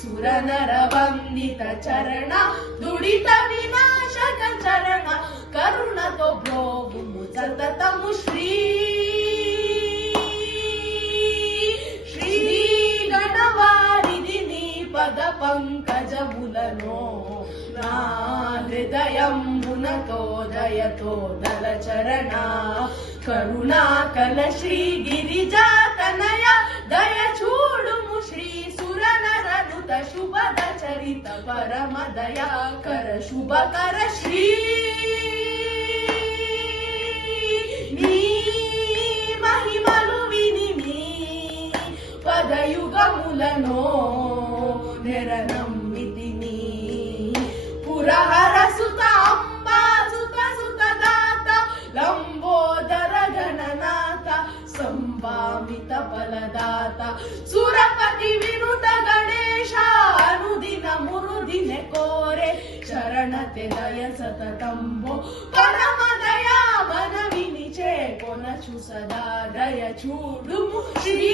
సురనర వందిత చరణ దుడిత వినాశక చరణ కరుణతో బ్రోవుము సతతము శ్రీ గణవారిది నీ పద పంకజములను నా హృదయంబునతో దయతో దళచరణ కరుణాకల శ్రీ గిరిజాతనయ దయ చూడుము శ్రీ సురనరనుత శుభద చరిత పరమ దయాకర శుభకర శ్రీ నీ మహిమలు విని నీ పదయుగములను నిరనమ్మితిని పురహర సుత అంబా సుత సుత దాత లంబోదర గణనాథ సంభామిత బలదాత సురపతి వినుత గణేಶ అనుదిన మురుదిన కోరే శరణತೆ దయ సతతంబో పరమ దయా మనవిని చేకొనచు సదా దయ చూడుము శ్రీ